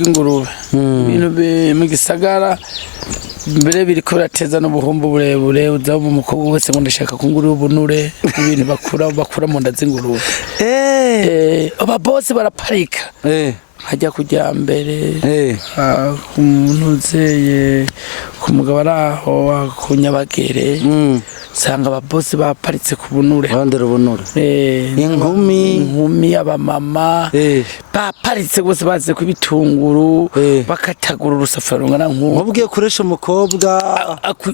bw'ingurube ibintu mu gisagara mbere biriko birateza n'ubuhumbu burebure uza mu mukobwa wese ngo ndashaka kungurura ubunure ibintu bakura mu nda z'ingurube aba bose baraparika hajya kujya mbere umuntu uzeye ku mugabo araho ku Nyabagere sanga ababosi baparitse ku bunure bandera ubunure inkumi abamama baparitse bose baze kubitunguru bakatagura urusafari rungana nk'ubwiye kuresha umukobwa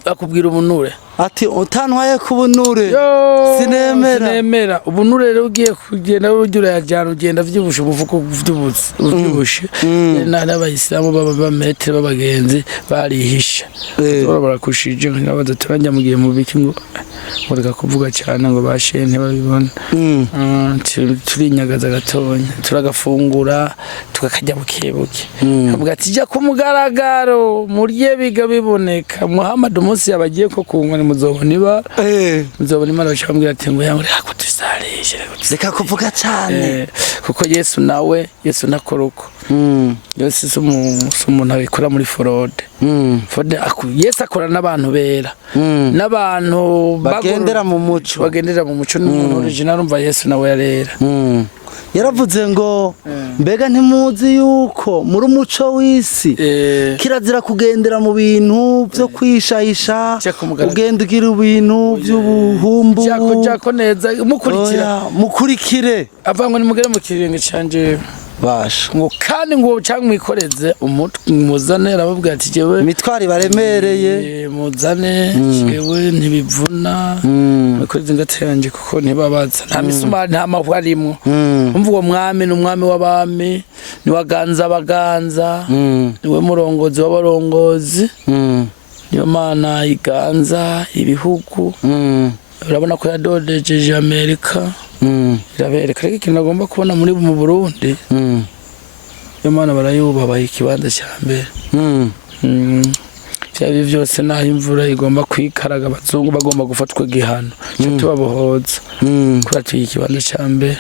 akubwira ubunure ati utantwaye ku bunure sinemera ubunure rero ugiye kugenda ugira yajyana ugenda vyibushe ubuvuko vyibushe n'abayisilamu b'abametre b'abagenzi barihisha barakushije nk'abaza turanja mugiye mu biki ngo ureka kuvuga cyane ngo bashente babibona turinyagaza gatonya turagafungura tukakajya bukebuke kavuga ati jya ku mugaragaro murye biga biboneka Muhammad umunsi yabagiye ko kunywa muzobona ibara bashambwira ati ngo yangu reka tusarishe reka kuvuga cyane kuko Yesu nawe Yesu nakoroko Yesu sumuntu abikora muri forode Yesu akora n'abantu bera n'abantu bagendera mu muco n'umuntu original umva Yesu nawe yarera yaravuze ngo mbega ntimuzi yuko muri umuco w'isi kirazira kugendera mu bintu byo kwishahisha ugenda ugira ibintu by'ubuhumbu jako neza mukurikire avangwa nimugere mu kiringo canje basha ngo kandi ngo cyangwa mwikoreze umuzane arababwira ati jewe imitwari baremereye muzane jewe ntibivuna mwikoreze ngateranje kuko ntibabaza nta misumari nta mahwa arimwo umva uwo mwami n'umwami w'abami ni waganza abaganza niwe murongozi w'abarongozi niyo mana iganza ibihugu urabona ko yadodejeje Amerika irabereka ariko ikintu agomba kubona muri mu Burundi Imana barayubaha ikibanza cya mbere cyari byose naho imvura igomba kwikaraga abazungu bagomba gufatwa gihano cyo tubabohoza kuri ati ikibanza cya mbere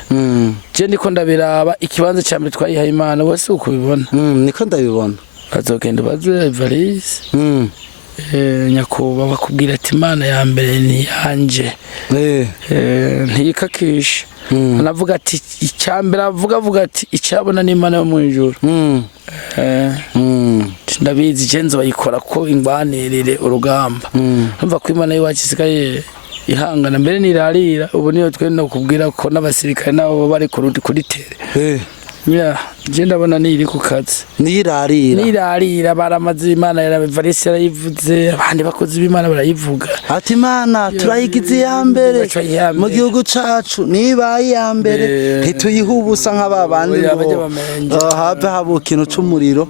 je ndiko ndabiraba ikibanza cya mbere twayihaye Imana wese uko bibona niko ndabibona bazogenda baze Evariste nyakuba bakubwira ati Imana ya mbere ni yanje ntiyikakisha anavuga ati icyambere avuga ati icyabona n'Imana yo mu ijuru ndabizi cenzo bayikora ko ingwanirire urugamba umva ko Imana yiwacu isigaye ihangana mbere nirarira ubu niyo twenda kubwira ko n'abasirikare nabo bari kuri tere je ndabona niri ku kazi nirarira baramaze Imana yarabivarisi yarayivuze abandi bakozi b'Imana barayivuga ati Imana turayigize ya mbere mu gihugu cacu niba ya mbere ntituyihubusa nk'ababandi habe habo kintu c'umuriro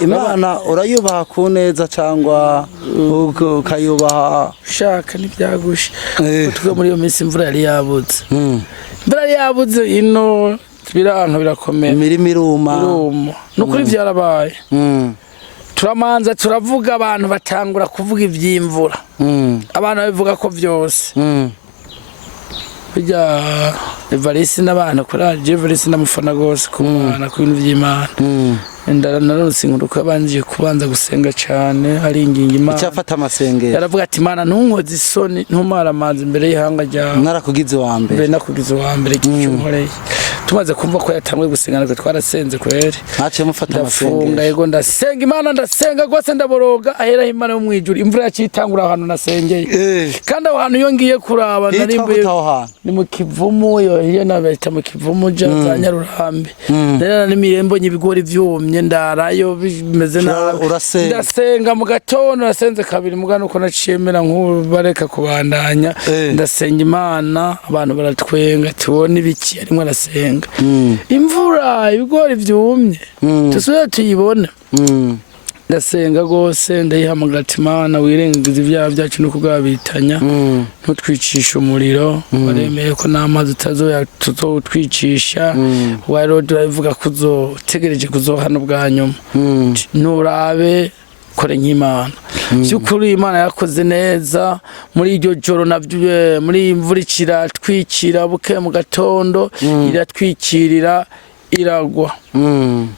Imana urayubaha ku neza cyangwa ukayubaha shaka n'ibyagusha twe muri iyo minsi imvura yari yabuze ino birantu birakomeye imirimo iruma nukuri byarabaye turamanza turavuga abantu batangura kuvuga ivy'imvura abantu babivuga ko byose bijya Evariste n'abantu kuri Evariste n'amufana gose ku mwana ku bintu by'Imana ndaranarose nguruka bangiye kubanza gusenga cyane ari inginga Imana cyafata amasengero yaravuga ati Imana ntunkoze isoni ntumara amazi imbere y'ihanga ryawe narakugize wa mbere nakugize wa mbere cy'umureye tumaze kumva ko yatamwe gusenga natwe twarasenze kweri ntace mufata amasengero yego ndasenga Imana ndasenga gose ndaboroga ahera Imana yo mwijuru imvura yakitangura ahantu nasengeye kandi aho hantu yongiye kuraba narimbuye ni mu kivumu yo nabeta mu kivumu za Nyarurambi rero n'imirembo y'ibigori vyumye ndarayo bimeze nabi ndasenga mu gatondo nasenze kabiri mugana uko naciyemera nk'ubareka kubandanya ndasenga Imana abantu baratwenga tubone ibiki arimo arasenga imvura ibigori vyumye tusubire tuyibone ndasenga gose ndayihamagara ati Imana wirengagiza ibyaha byacu no kugabitanya ntutwicisha umuriro waremeye ko n'amazi tuzotwicisha wari uravuga kuzotegereje kuzohana bwa nyuma nurabe kore nk'Imana cyukuri Imana yakoze neza muri iryo joro navyo muri imvura ikiratwikira buke mu gatondo iratwikirira iragwa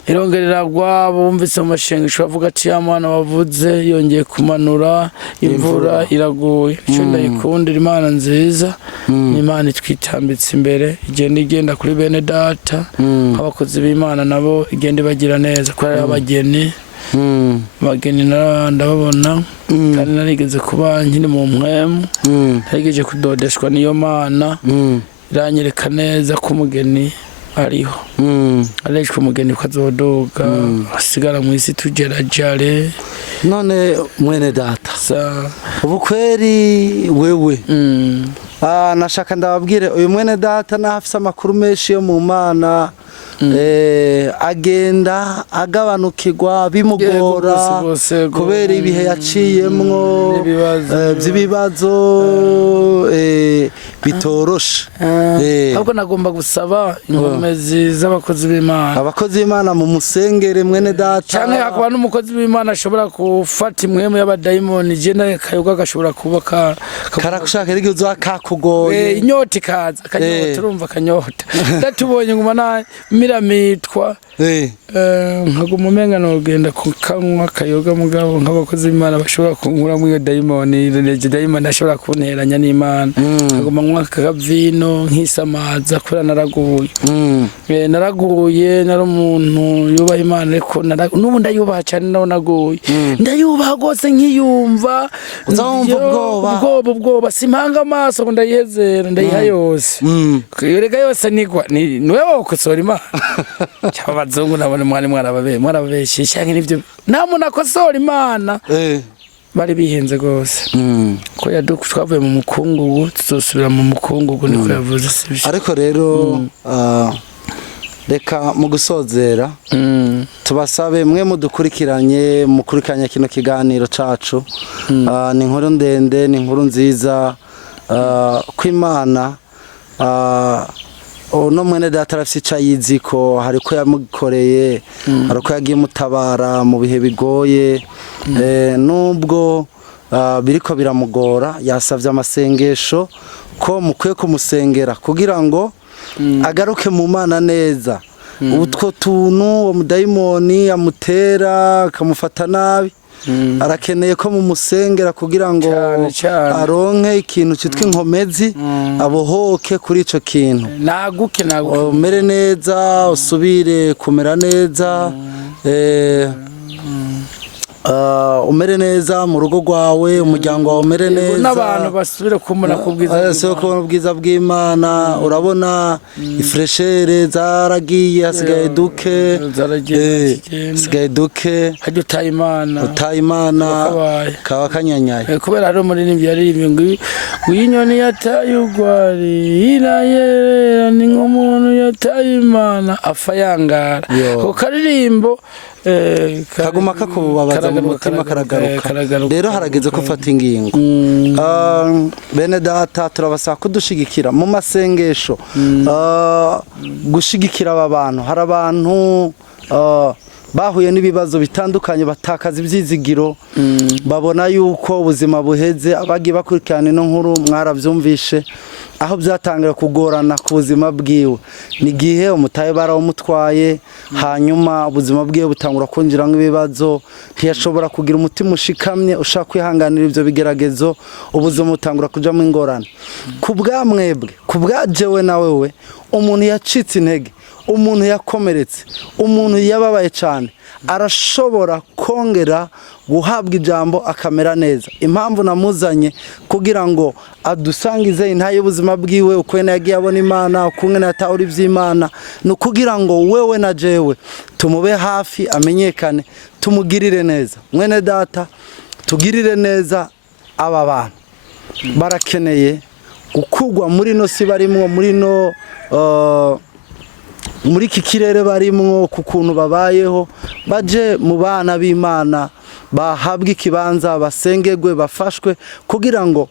irongera iragwa bumvise mu mashengesho bavuga ati ya Mana wavuze yongeye kumanura imvura iraguye cyo ndayikundira Imana nziza Imana itwitambitse imbere igenda kuri bene data abakozi b'Imana nabo igende bagira neza ko ari abageni bageni ndababona kandi narigeze kuba nkiri mu mpwemu narigeze kudodeshwa niyo Mana iranyereka neza ko umugeni ariho ariko umugeni ukazodoga asigara mu isi tugerajare none mwene data ubu kweri wewe nashaka ndababwire uyu mwene data nafise amakuru menshi yo mu Mana agenda agabanukirwa bimugora kubera ibihe yaciyemwo by'ibibazo bitoroshe ahubwo nagomba gusaba inkomezi z'abakozi b'Imana abakozi b'Imana mu musengere mwene data cyane hakaba n'umukozi w'Imana ashobora gufata imwemu y'abadayimoni je naye kayoga gashobora kuba karakushaka rigi uzakakugoye inyota ikaza akanyota urumva akanyota ndatubonye nguma na miramitwa nkaguma umenga nogenda kukanwa kayoga mugabo nk'abakozi b'Imana bashobora kunkura mu iyo dayimoni dayimoni ashobora kunteranya n'Imana nkaguma nkaka vino nkisamaza kura naraguye naraguye nari umuntu yubaha Imana ariko n'ubu ndayubaha cyane naho naguye ndayubaha gose nkiyumva ubwoba simpanga amaso ngo ndayihezera ndayiha yose yorega yose nigwa niwe wokosora Imana cyabazungu nabone mwarababeshye cyangwa nivyo namuntu akosora Imana bari bihenze gose ko twavuye mu mukungugu tuzosubira mu mukungugu niko yavuze sibyo ariko rero reka mu gusozera tubasabe mwe mudukurikiranye mukurikiranye kino kiganiro cacu ni inkuru ndende ni inkuru nziza ko Imana no mwene data arafise icayizi ko hariko yamukoreye hariko yagiye mutabara mu bihe bigoye nubwo biriko biramugora yasavye amasengesho ko mukwiye kumusengera kugira ngo agaruke mu Mana neza utwo tuntu uwo mudayimoni amutera akamufata nabi arakeneye ko mu musengera kugira ngo aronke ikintu cyitwa inkomezi abohoke kuri ico kintu naguke umere neza usubire kumera neza umere neza mu rugo rwawe umuryango wawe umere neza n'abantu basubire kumuna kubwiza bw'Imana urabona ifreshere zaragiye hasigaye duke hasigaye duke hajya utayimana kaba kanyanyaye kubera ari muri nimbi yaririmbye ngo inyoni yataye ugwari irayerera ni nk'umuntu yataye Imana apfa yangara ko karirimbo kaguma kakubabaza mu mutima karagaruka rero harageze ko ufata ingingo bene data turabasaba kudushigikira mu masengesho gushigikira aba bantu hari abantu bahuye n'ibibazo bitandukanye batakaza ibyizigiro babona yuko ubuzima buheze abagiye bakurikirana ino nkuru mwarabyumvishe aho byatangira kugorana ku buzima bwiwe ni gihe umutaye barawumutwaye hanyuma ubuzima bwiwe butangura kongeramo ibibazo ntiyashobora kugira umutima ushikamye ushaka kwihanganira ibyo bigeragezo ubuzima butangura kujamo ingorane ku bwamwebwe ku bwajewe nawe we umuntu yacitse intege umuntu yakomeretse umuntu yababaye cyane arashobora kongera guhabwa ijambo akamera neza impamvu namuzanye kugira ngo adusangize intaye ubuzima bwiwe ukwene yagiye abona Imana ukungene yatahura ivy'Imana no kugira ngo wewe na jewe tumube hafi amenyekane tumugirire neza mwene data tugirire neza aba bantu barakeneye gukugwa muri no si barimwo muri no muri iki kirere barimwo ku kuntu babayeho baje mu bana b'Imana bahabwa ikibanza basengerwe bafashwe kugira ngo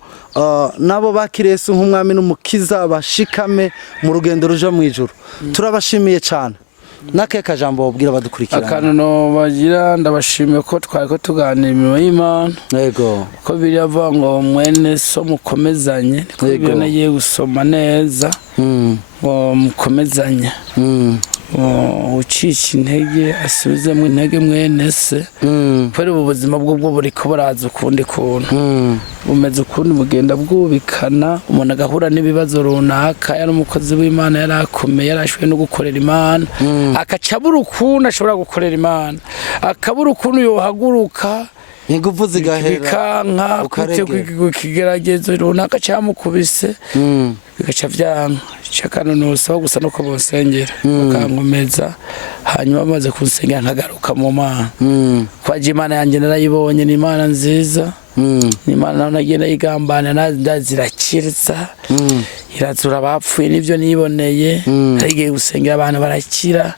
nabo bakirese nk'umwami n'umukiza bashikame mu rugendo ruja mu ijuru turabashimiye cyane nakeka jambo babwira badukurikirana akantu no bagira ndabashimiye ko twari ko tuganira imirimo y'Imana yego ko biri avuga ngo mwene so mukomezanye ko bibona giye gusoma neza mukomezanya ucisha intege asubizemo intege mwene se kubera ubu buzima bwo buriko buraza ukundi kuntu bumeze ukundi bugenda bwubikana umuntu agahura n'ibibazo runaka yari umukozi w'Imana yari akomeye yarashoboye no gukorera Imana akacabura ukuntu ashobora gukorera Imana akabura ukuntu yohaguruka ingufu zigahera bikanka kugeragezo runaka cyamukubise bigaca vyanka cyakanonosa gusa no kubosengera bakankomeza hanyuma bamaze kunsengera nkagaruka mu Mana kwaje Imana yanjye narayibonye ni Imana nziza ni Imana nagenda yigambana nazirakiriza irazura abapfuye nivyo niboneye arigiye gusengera abantu barakira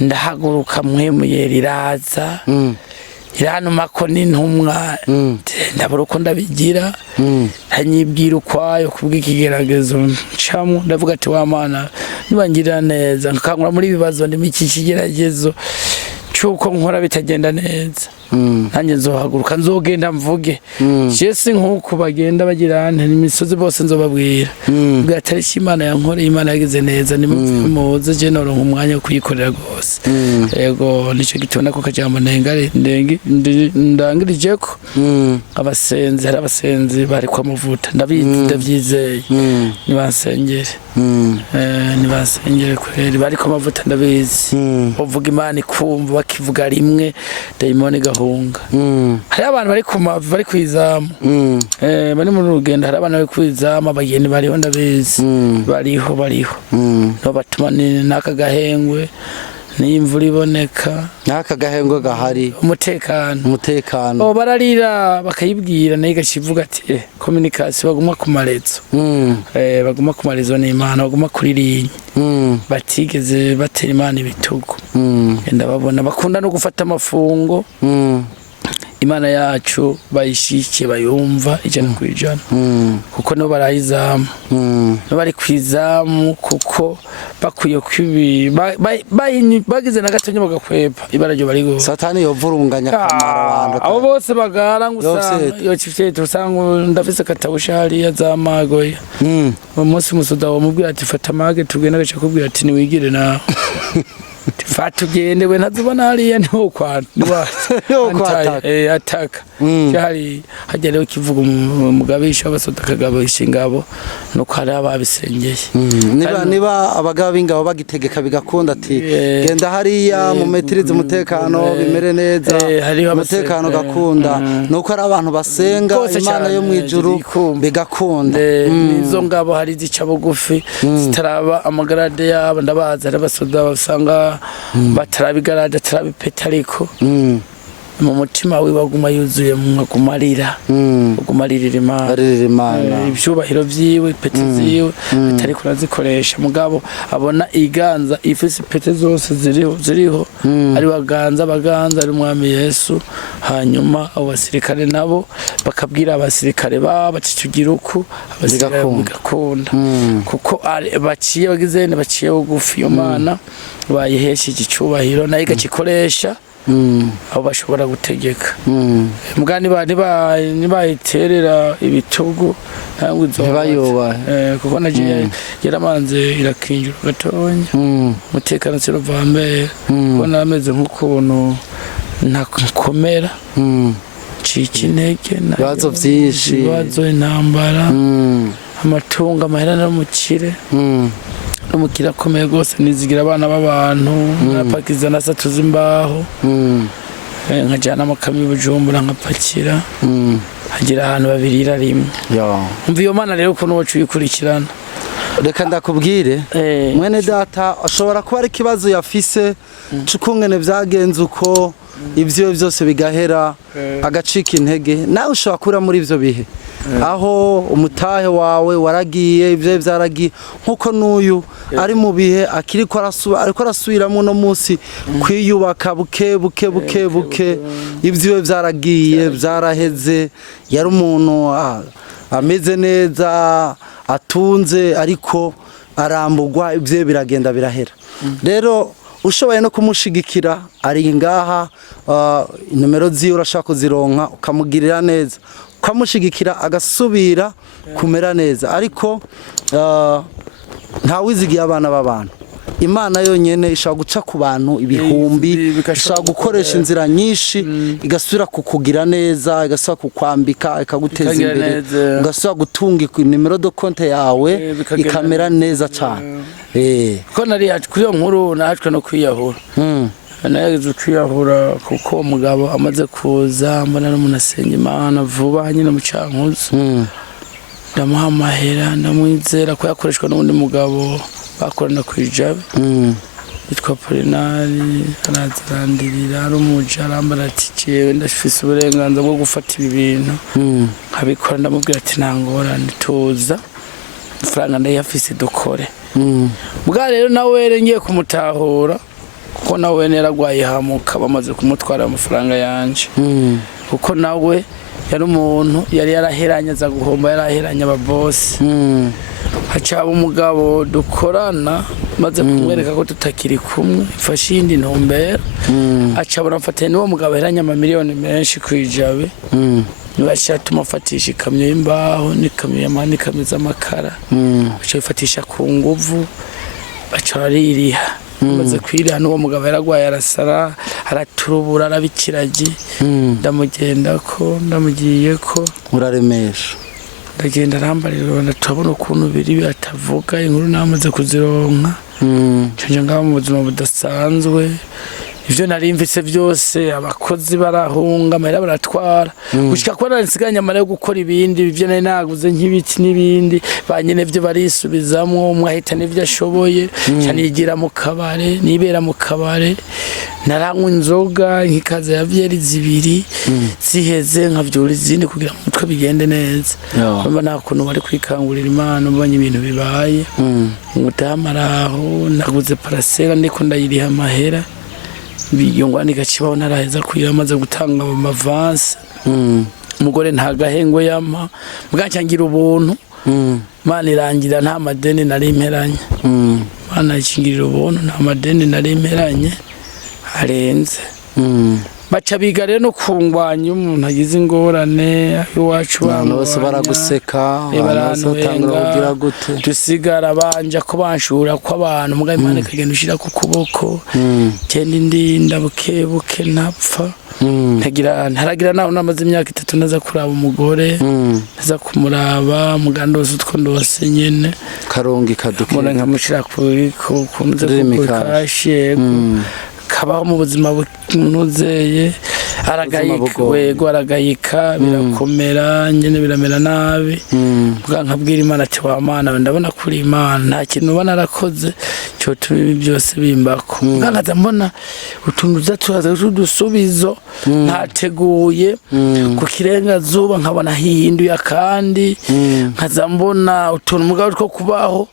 ndahaguruka mwemuye riraza irano makoni ntumwa ndabura uko ndabigira ntanyibwira ukwayo kubw'ikigeragezo ncamo ndavuga ati wa Mana nibangirira neza nkakangura muri bibazo ndimo iki kigeragezo cyuko nkora bitagenda neza nanjye nzohaguruka nzogenda mvuge Jesi nkuko bagenda bagirana n'imisozi bose nzobabwira bwatari Imana yankoreye Imana yagize neza nimuze je noronka umwanya wo kuyikorera gose yego nico gitona ko kajambo ndangirije ko abasenzi hari abasenzi bari kwa muvuta ndabyizeye nibasengere nibasengere kweri bari kwa mavuta ndabizi uvuga Imana ikumva bakivuga rimwe dayimoni gahunga hari abantu bari kumavi bari kwizamu bari mu rugendo hari abantu bari kwizamu abageni bariho ndabizi bariho no batuma naka gahengwe n'imvura iboneka naka gahengwe gahari umutekano bararira bakayibwira nayo gashivuga ati communication baguma ku marezo baguma ku marezo n'Imana baguma kuririnye batigeze batera Imana ibitugu ndababona bakunda no gufata amafungo Imana yacu bayishikiye bayumva ijana kwijana kuko no barayizamu no bari kwizamu kuko bakuye kwibi bagize na gatonye bagakwepa ibara ryo bari go satani yovurunganya kamara abantu abo bose bagara ngusanga yo cifite tusanga ndafise katabushari ya zamagoye umunsi musoda wo mubwira ati fata mage tugenda gacha kubwira ati ni wigire na fatu gende we ntazubona hariya niho kwa ataka cyari hagere kivuga umugabisha abasoda kagabisha ingabo no kwari ababisengeye niba abagabo b'ingabo bagitegeka bigakunda ati genda hariya mu metirize umutekano bimere neza umutekano gakunda nuko ari abantu basenga Imana yo mu ijuru bigakunda nizo ngabo hari zica bugufi zitaraba amagarade yabo ndabaza ari abasoda basanga batarabigarade atarabipeta ariko mu mutima we baguma yuzuye mu kumarira kumaririra Imana ibyubahiro byiwe pete ziwe atari kurazikoresha mugabo abona iganza ifise pete zose ziriho ari baganza ari umwami Yesu hanyuma abasirikare nabo bakabwira abasirikare bacicugira uko abasirikare bigakunda kuko baciye bagizene baciye bugufi yo Mana bayihesheje icyubahiro nayo igakikoresha abo bashobora gutegeka mugani nibayiterera ibitugu ntabwo izobayoba kuko nagiye yaramanze irakinjura gatonya umutekano sirovambere kuko nameze nk'ukuntu ntakomera cika intege ibibazo byinshi ibibazo intambara amatungo amahera n'umukire umukira akomeye rwose nizigira abana b'abantu napakiza na satu z'imbaho nkajyana amakamyo y'Ubujumbura nkapakira hagira ahantu babirira rimwe umva iyo Mana rero ukuntu wacu uyikurikirana reka ndakubwire mwene data ashobora kuba ari ikibazo yafise c'ukungene byagenze uko ibyo byose bigahera agacika intege nawe ushobora kura muri ibyo bihe aho umutahe wawe waragiye ibyo byaragiye nkuko n'uyu ari mu bihe ariko arasubiramo no munsi kwiyubaka buke ibyo byaragiye byaraheze yari umuntu ameze neza atunze ariko arambugwa ibyo biragenda birahera rero ushoboye no kumushigikira ari ngaha numero ziwe urashaka kuzironka ukamugirira neza ukamushigikira agasubira kumera neza ariko nta wizigiye abana b'abantu Imana yonyene ishaka guca ku bantu ibihumbi ishaka gukoresha inzira nyinshi igasubira kukugira neza igasubira kukwambika ikaguteza imbere ugasubira gutunga nimero do konte yawe ikamera neza cyane ko nari kuri iyo nkuru nahacwe no kwiyahura nageze kwiyahura kuko umugabo amaze kuza mbona n'umuntu asenga Imana vuba nyine mu Cankuzo ndamuha amahera ndamwizera ko yakoreshwa n'undi mugabo bakorana ku Ijabe yitwa Polinari arazarandirira ari umuja arambara ati jewe ndafise uburenganzira bwo gufata ibi bintu nkabikora ndamubwira ati ntangorane tuza ifaranga ndayafise dukore bwa rero nawe ngiye kumutahura kuko nawe neragwaye hamuka bamaze kumutwara amafaranga yanje kuko nawe yari umuntu yari yaraheranye za guhomba yaraheranye ababosi haca umugabo dukorana maze kumwereka ko tutakiri kumwe ifashe indi ntumbero aca baramfatiye n'uwo mugabo heranye amamiliyoni menshi ku Ijabe baca tumufatisha ikamyo y'imbaho n'ikamyo y'amani ikamyo z'amakara baca bifatisha ku nguvu baca baririha maze kwiriha n'uwo mugabo yaragwaye arasara araturubura arabikiragi ndamugendako ndamugiyeko uraremesha ndagenda arambarira turabona ukuntu biri batavuga inkuru namaze kuzironka canje ngaba mu buzima budasanzwe ivyo narimvise byose abakozi barahunga amahera baratwara gushika ko narinsiganya amara yo gukora ibindi ivyo nari naguze nk'ibiti n'ibindi banyene vyo barisubizamwo umwahita n'ivyo ashoboye cyane yigira mu kabare nibera mu kabare naranywa inzoga nkikaza ya vyeri zibiri ziheze nkavyura izindi kugira ngo mutwe bigende neza bamba nta kuntu bari kwikangurira Imana mbonye ibintu bibaye mutamaraho naguze parasera ndiko ndayiriha amahera biyongwani gacibaho naraheza kwira amaze gutanga amavanse umugore nta gahengo yama bwacangira ubuntu Mana irangira nta madeni nari imperanye Mana ikingirira ubuntu nta madeni nari imperanye arenze baca biga rero no kungwanya umuntu agize ingorane iwacu bose baraguseka baratangura kugira gute dusigara banja ko banshura ko abantu muga Imana ikagenda ushira ku kuboko cyende ndinda buke ntapfa ntaragira naho namaze imyaka 3 naza kuraba umugore naza kumuraba mugandose utwo ndose nyene karongi kadukira nkamushira ku kashe kabaho mu buzima bunuzeye aragayika birakomera nyene biramera nabi nkabwira Imana ati wa Mana ndabona kuri Imana nta kintu ubona arakoze cyo tubibi byose bimbako nkaza mbona utuntu turaza tudusubizo ntateguye ku kirenga zuba nkabona hihinduye kandi nkaza mbona utuntu mugabo two kubaho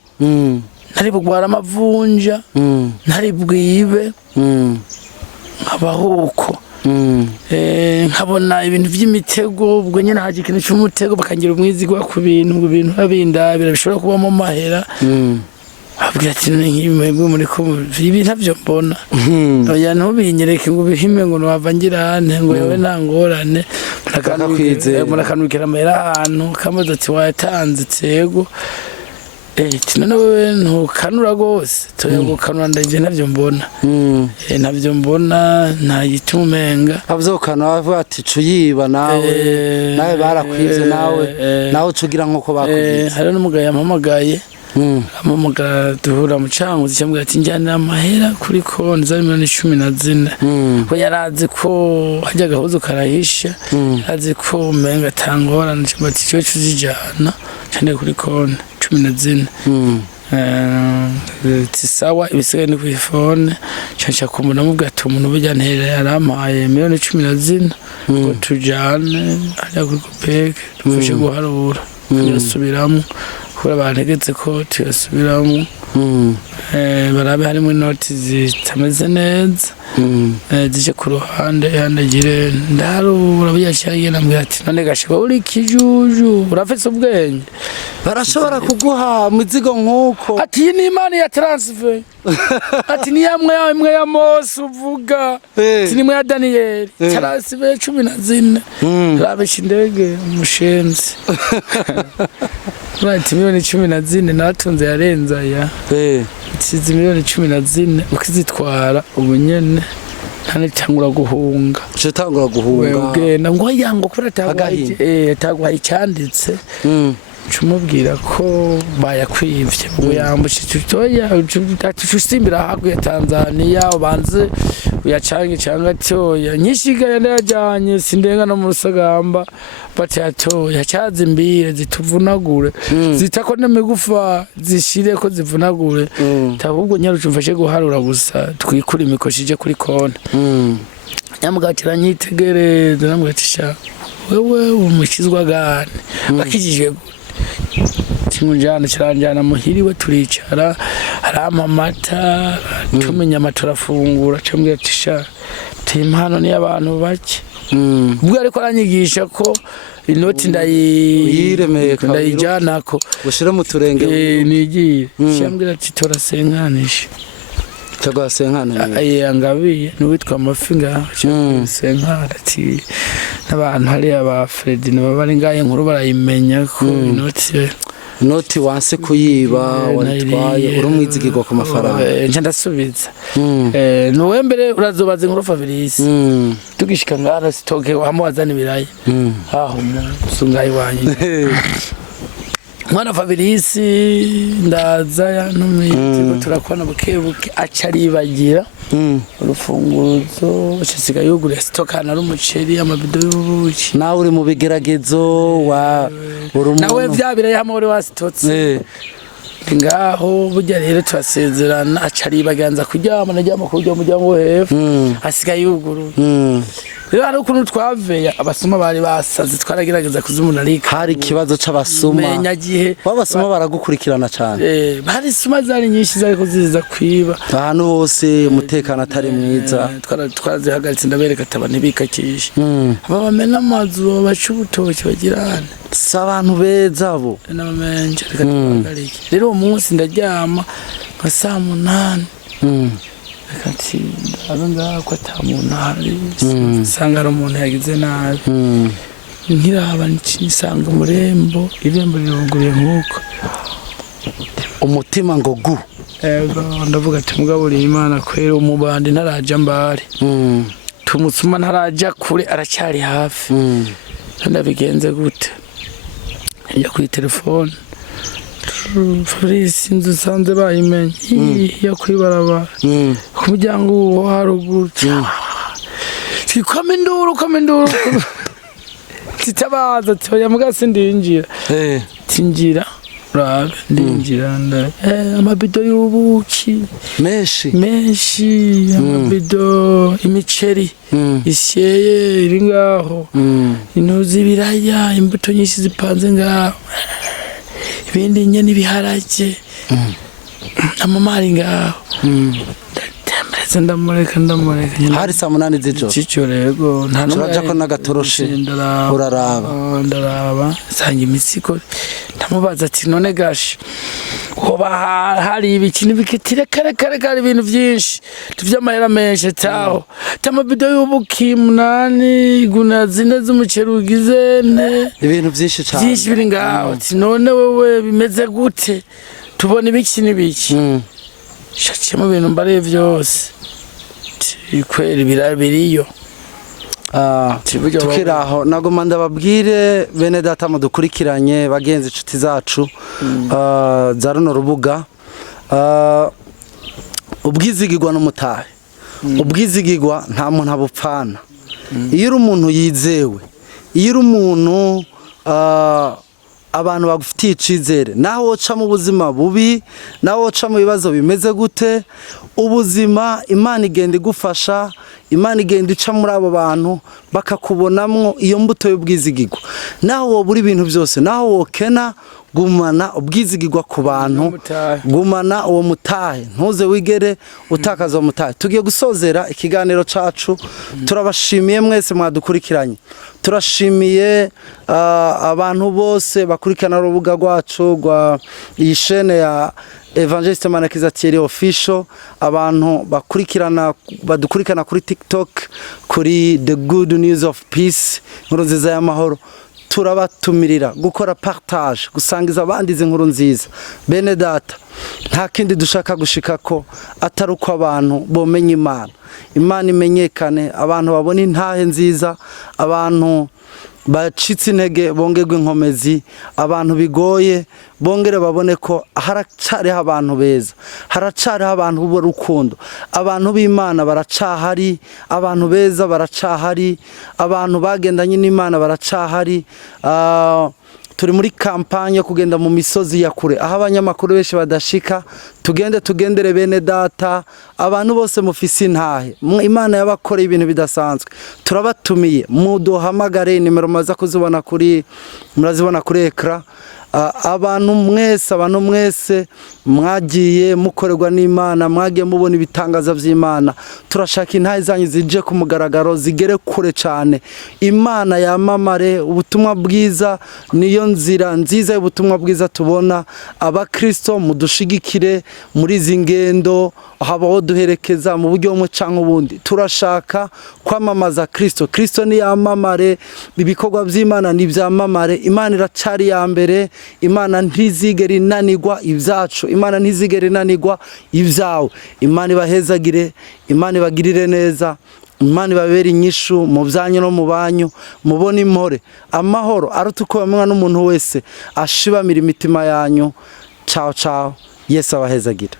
ntari bugwara amavunja ntari bwibe nkabahuko nkabona ibintu by'imitego ubwo nyene haje ikintu cy'umutego bakangira umwizigwa ku bintu babindabira bishobora kuba mu mahera abwira ati nk'ibimwe muri ko ibi ntavyo mbona oya ntubinyereke ngo bihime ngo nova ngira hane ngo yewe ntangorane murakanukira amahera ahantu kamaze ati wayatanze tego none wewe ntukanura gose toyagukanura ndavye navyo mbona navyo mbona nta gitumenga avyokana bavuga ati cuyiba nawe barakwivye nawe cugira nkuko bakubwiye hari n'umugabo yampamagaye duhura mu Cankuzo cyambwira ati njyanira amahera kuri konti za 14 we yarazi ko hajya gahuzo karahisha azi ko umenga tangorana cyambati cyo cyuzijana cyane kuri konti 14 tisawa ibisigaye ni ku ifone cyashaka kumuna mubwira ati umuntu bijyanira yarampaye 14 ngo tujane ajya kuri kopeke dufashe guharura yasubiramo kuri abantegetse ko tuyasubiramo barabe harimo inoti zitameze neza zije ku ruhande yandagire ndarubura byacyagiye nambwira ati none gashika uri kijuju urafise ubwenge barashobora kuguha muzigo nkuko ati ni Imana ya transfer ati ni imwe ya Mose uvuga ati ni imwe ya Daniel transfer 14 rabisha indege umushenzi Right, miliyoni 14 natunze yarenza ya. Izi miliyoni 14 ukizitwara ubunyene ntanitangura guhunga. Citangura guhunga. Ugenda ngo yango kuri atagwaye icyanditse. Cumubwira ko bayakwivye uyambushije toya usimbira hagu ya Tanzania ubanze uyacange cyangwa toya nyishiga yajanye sindenga no mu Rusagamba batatoya cyaze imbire zituvunagure zitako n'imigufa zishire ko zivunagure tabubwo nyarucumfashe guharura gusa twikura imikoshije kuri konti nyamugakira nyitegereza namwatisha wewe umukizwa gane bakijije kiranjana muhiriwe turicara harama amata tumenya amatora afungura cyambwe atisha timpano ni abantu bake ubwo ariko aranyigisha ko inoti ndayijana ko ushira mu turenge nigiye cyambwe ati tora senkanisha cyagwa senkana yangabiye n'uwitwa amafinga senkana ati n'abantu hari aba Fred n'abari ngaye nkuru barayimenya ko inoti wanse kuyiba watwaye urumwizigirwa ku mafaranga nje ndasubiza nuwe mbere urazobaza inkuru Fabrice tugishika ngara sitoke wamwazana ibirayi aho sungayi wanye mwana Fabrice ndaza ya numwitiko turakwana bukebuke acaribagira urufunguzo cyisiga yugure stokana rumuceri amabido y'ubuki nawe uri mu bigeragezo wa nawe vyabire hamwe uri wasitotse ngaho burya rero twasezerana acaribaganza kuryama najyama kuryo mujyango hepfo asigaye yuguru rero ari ukuntu twaveya abasoma bari basaze twaragerageza kuzumunarika hari kibazo c'abasoma menya gihe babasoma baragukurikirana cyane bari suma zari nyinshi zari kuziza kwiba ahantu hose umutekano atari mwiza twarazihagaritse ndabereka tabana ntibikakisha abamena amazu bacubutoke bagirana sabantu beza abo n'amenje reka tubagarike rero umunsi ndaryama nka 8 akati abanga ko atamunari sanga ari umuntu yagize nabi nkiraba nsanga murembo irembo riruguye nkuko umutima ngo gu ndavuga ati mugabo Imana kwera umubandi ntaraja mbare tumusuma ntaraja kure aracyari hafi ndabigenze gute njya kuri telefone Fabrice inzu sanze bayimenye yo kwibaraba ku muryango wo haruguru komenduru titabaza toya mugase ndinjira tinjira rabe ndinjira amabido y'ubuki menshi amabido imiceri isyeye iri ngaho intuzi biraya imbuto nyinshi zipanze ngaho ibindi nyene biharage amamari ngaho ndamureka hari 8 z'ijoro cico rego nta nuraja ko nagatoroshe ndaraba sanga imisiko ndamubaza ati none gashi hoba hari ibikini bikitire kare ibintu byinshi tuvy'amahera menshi taho tamabido y'ubuki 8 guna zine z'umuceri ugize ne ibintu byinshi cyane byinshi biri ngaho ati none wewe bimeze gute tubona ibiki n'ibiki shakiye mu bintu mbare byose ikwera birabiriyo tukiraho nagoma ndababwire bene data mudukurikiranye bagenzi inshuti zacu za runo rubuga ubwizigirwa n'umutahe ubwizigirwa nta muntu abupfana iyo uri umuntu yizewe iyo uri umuntu abantu bagufitiye icizere naho woca mu buzima bubi naho woca mu bibazo bimeze gute ubuzima Imana igenda igufasha Imana igenda ica muri abo bantu bakakubonamwo iyo mbuto y'ubwizigirwa naho wobura ibintu byose naho wokena gumana ubwizigirwa ku bantu gumana uwo mutahe ntuze wigere utakaza uwo mutahe tugiye gusozera ikiganiro cacu turabashimiye mwese mwadukurikiranye turashimiye abantu bose bakurikirana urubuga rwacu rwa iyi chaîne ya Evangeliste Manakiza Thierry Official abantu badukurikirana kuri TikTok kuri The Good News of Peace nkuru nziza y'amahoro turabatumirira gukora partage gusangiza abandi izi nkuru nziza bene data nta kindi dushaka gushika ko atari uko abantu bomenya Imana imenyekane abantu babona intahe nziza abantu bacitse intege bongerwe inkomezi abantu bigoye bongere babone ko haracariho abantu beza haracariho abantu b'urukundo abantu b'Imana baracahari abantu beza baracahari abantu bagendanye n'Imana baracahari turi muri kampanye yo kugenda mu misozi ya kure aho abanyamakuru benshi badashika tugendere bene data abantu bose mufise intahe Imana yabakoreye ibintu bidasanzwe turabatumiye muduhamagare nimero murazibona kuri ekra abantu mwese mwagiye mukorerwa n'Imana mwagiye mubona ibitangaza by'Imana turashaka intahe zanyu zije ku mugaragaro zigere kure cyane Imana yamamare ubutumwa bwiza niyo nzira nziza y'ubutumwa bwiza tubona abakristo mudushigikire muri izi ngendo habaho duherekeza mu buryo bumwe cyangwa ubundi turashaka kwamamaza Kristo ni yamamare ibikorwa by'Imana ni byamamare Imana iracari ya mbere Imana ntizigera inanirwa ibyacu Imana ntizigera inanirwa ibyawe Imana ibahezagire Imana ibagirire neza Imana ibabere inyishu mu byanyu no mu banyu mubone impore amahoro arutukomwa n'umuntu wese ashibamira imitima yanyu ciao Yesu abahezagira